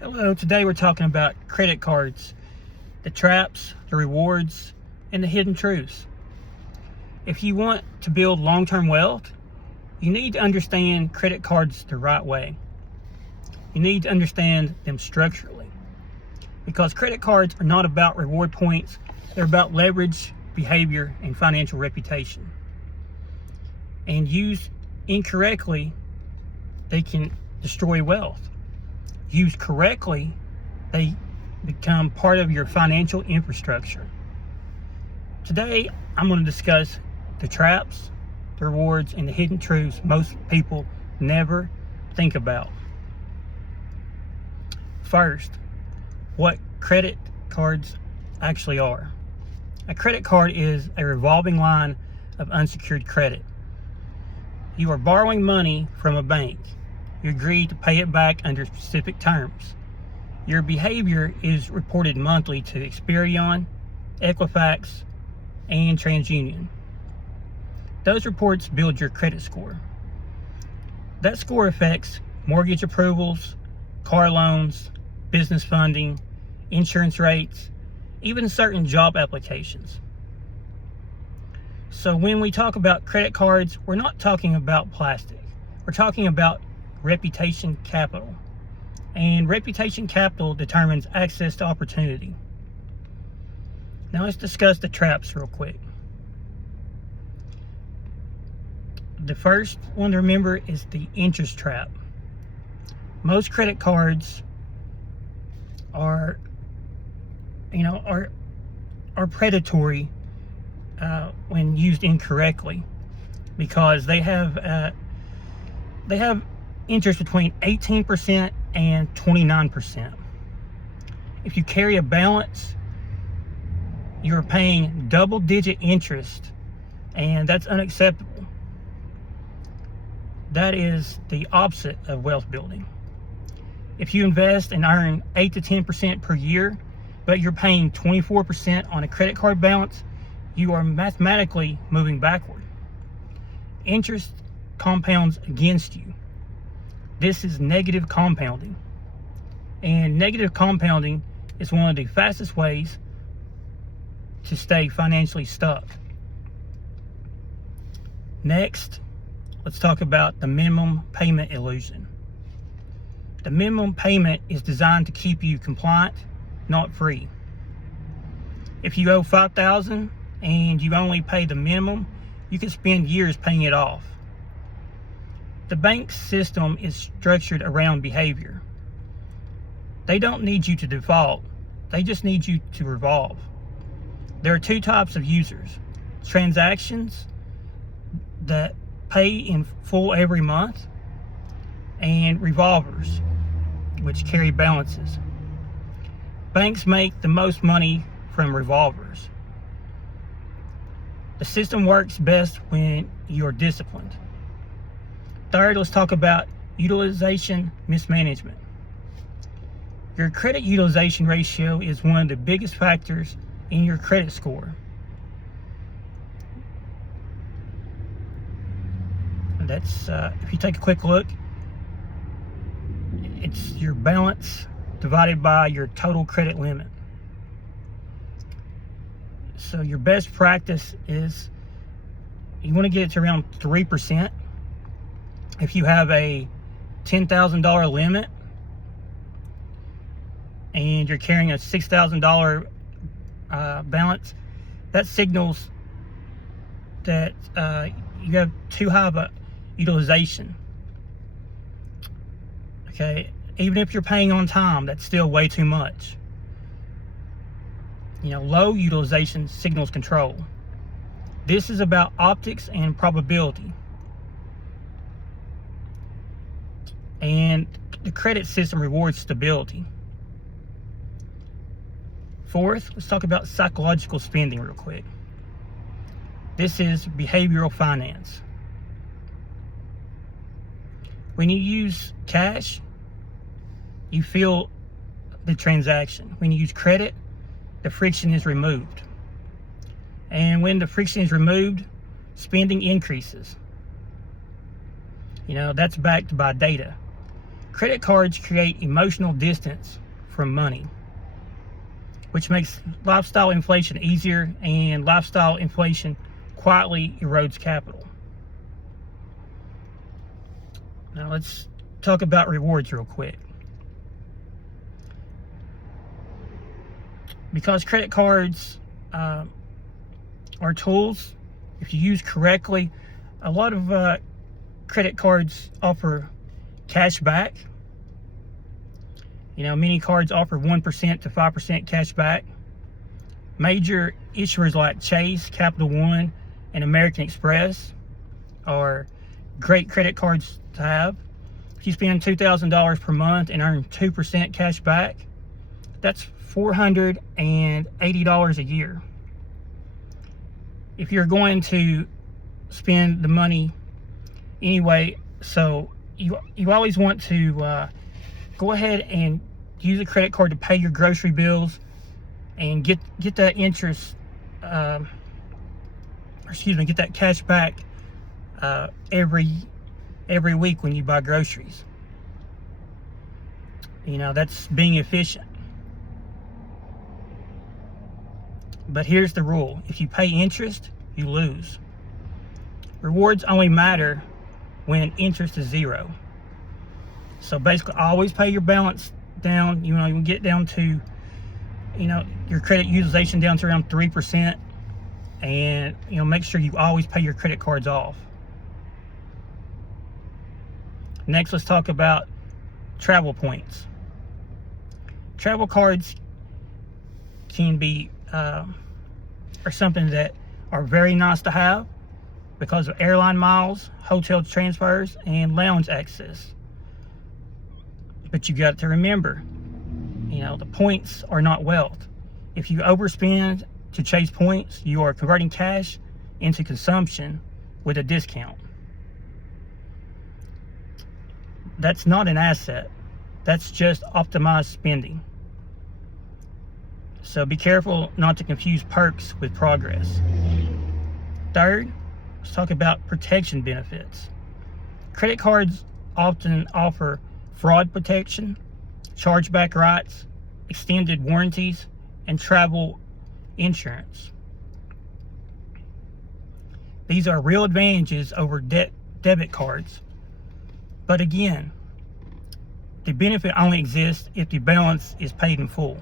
Hello, today we're talking about credit cards, the traps, the rewards, and the hidden truths. If you want to build long-term wealth, you need to understand credit cards the right way. You need to understand them structurally, because credit cards are not about reward points, they're about leverage, behavior, and financial reputation. And used incorrectly, they can destroy wealth. Used correctly, they become part of your financial infrastructure. Today, I'm going to discuss the traps, the rewards, and the hidden truths most people never think about. First, what credit cards actually are. A credit card is a revolving line of unsecured credit. You are borrowing money from a bank. You agree to pay it back under specific terms. Your behavior is reported monthly to Experian, Equifax, and TransUnion. Those reports build your credit score. That score affects mortgage approvals, car loans, business funding, insurance rates, even certain job applications. So when we talk about credit cards, we're not talking about plastic. We're talking about reputation capital. And reputation capital determines access to opportunity. Now let's discuss the traps real quick. The first one to remember is the interest trap. Most credit cards are predatory when used incorrectly, because they have interest between 18% and 29%. If you carry a balance, you're paying double-digit interest, and that's unacceptable. That is the opposite of wealth building. If you invest and earn 8 to 10% per year, but you're paying 24% on a credit card balance, you are mathematically moving backward. Interest compounds against you. This is negative compounding. And negative compounding is one of the fastest ways to stay financially stuck. Next, let's talk about the minimum payment illusion. The minimum payment is designed to keep you compliant, not free. If you owe $5,000 and you only pay the minimum, you can spend years paying it off. The bank system is structured around behavior. They don't need you to default, they just need you to revolve. There are two types of users: transactions that pay in full every month, and revolvers, which carry balances. Banks make the most money from revolvers. The system works best when you're disciplined. Third, let's talk about utilization mismanagement. Your credit utilization ratio is one of the biggest factors in your credit score. That's if you take a quick look, it's your balance divided by your total credit limit. So your best practice is you want to get it to around 3%. If you have a $10,000 limit and you're carrying a $6,000 balance, that signals that you have too high of a utilization. Okay, even if you're paying on time, that's still way too much. Low utilization signals control. This is about optics and probability. And the credit system rewards stability. Fourth, let's talk about psychological spending real quick. This is behavioral finance. When you use cash, you feel the transaction. When you use credit, the friction is removed. And when the friction is removed, spending increases. That's backed by data. Credit cards create emotional distance from money, which makes lifestyle inflation easier, and lifestyle inflation quietly erodes capital. Now let's talk about rewards real quick. Because credit cards are tools, if you use correctly, a lot of credit cards offer cash back. Many cards offer 1% to 5% cash back. Major issuers like Chase, Capital One, and American Express are great credit cards to have. If you spend $2,000 per month and earn 2% cash back, that's $480 a year. If you're going to spend the money anyway, so you always want to go ahead and use a credit card to pay your grocery bills and get that interest, get that cash back every week when you buy groceries. That's being efficient. But here's the rule: if you pay interest, you lose. Rewards only matter when interest is zero. So basically, always pay your balance down. You can get down to, your credit utilization down to around 3%, and make sure you always pay your credit cards off. Next, let's talk about travel points. Travel cards can be are something that are very nice to have because of airline miles, hotel transfers, and lounge access. But you got to remember, the points are not wealth. If you overspend to chase points, you are converting cash into consumption with a discount. That's not an asset. That's just optimized spending. So be careful not to confuse perks with progress. Third, let's talk about protection benefits. Credit cards often offer fraud protection, chargeback rights, extended warranties, and travel insurance. These are real advantages over debit cards. But again, the benefit only exists if the balance is paid in full.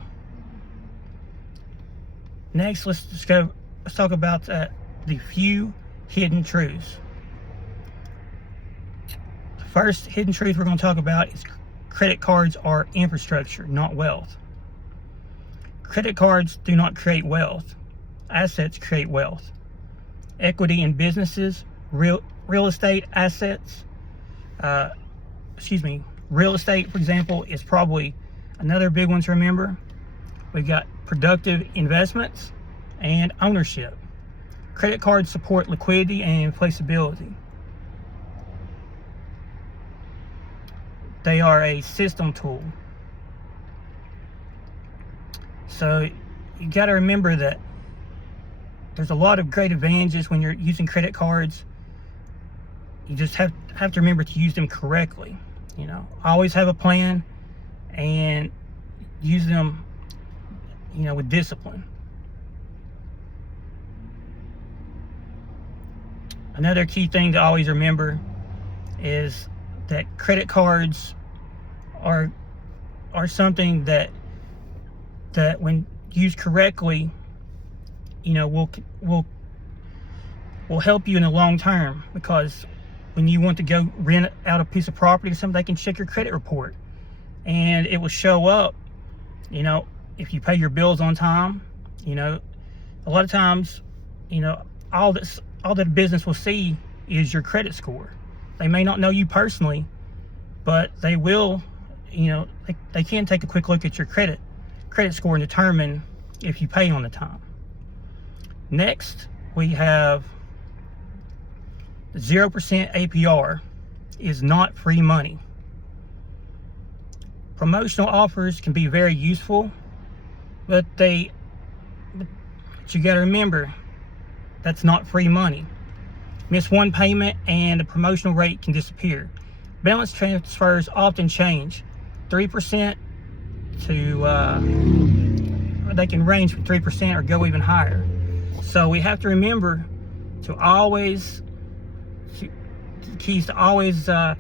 Next, let's talk about the few hidden truths. The first hidden truth we're going to talk about is credit cards are infrastructure, not wealth. Credit cards do not create wealth. Assets create wealth. Equity in businesses, real estate assets. Real estate, for example, is probably another big one to remember. We've got productive investments and ownership. Credit cards support liquidity and flexibility. They are a system tool. So you got to remember that there's a lot of great advantages when you're using credit cards. You just have to remember to use them correctly. Always have a plan and use them with discipline. Another key thing to always remember is that credit cards are something that when used correctly, will help you in the long term, because when you want to go rent out a piece of property or something, they can check your credit report and it will show up, if you pay your bills on time. A lot of times, all that a business will see is your credit score. They may not know you personally, but they will, they can take a quick look at your credit score and determine if you pay on the time. Next, we have 0% APR is not free money. Promotional offers can be very useful, but you got to remember, that's not free money. Miss one payment and the promotional rate can disappear. Balance transfers often change 3% to, they can range from 3% or go even higher. So we have to remember to always, the keys to always to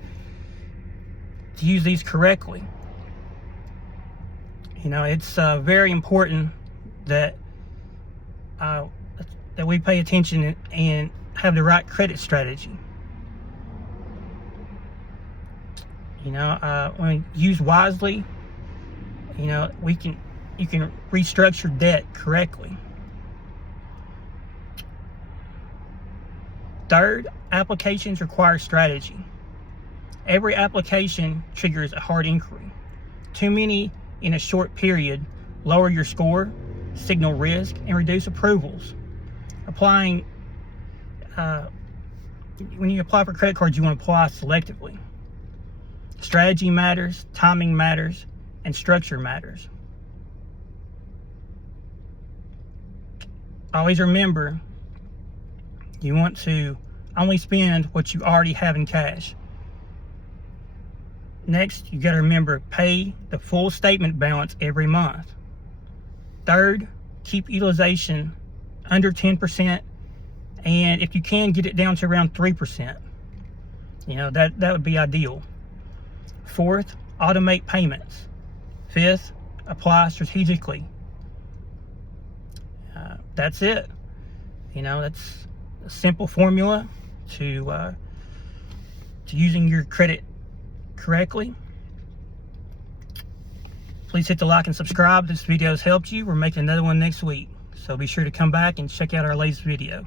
use these correctly. You know, it's very important that that we pay attention and have the right credit strategy. You know, when used wisely, you know, you can restructure debt correctly. Third, applications require strategy. Every application triggers a hard inquiry. Too many in a short period lower your score, signal risk, and reduce approvals. Applying, when you apply for credit cards, you want to apply selectively. Strategy matters, timing matters, and structure matters. Always remember, you want to only spend what you already have in cash. Next, you got to remember, pay the full statement balance every month. Third, keep utilization under 10%, and if you can, get it down to around 3%. You know, that would be ideal. Fourth, automate payments. Fifth, apply strategically. That's it. You know, that's a simple formula to using your credit correctly. Please hit the like and subscribe if this video has helped you. We're making another one next week, so be sure to come back and check out our latest video.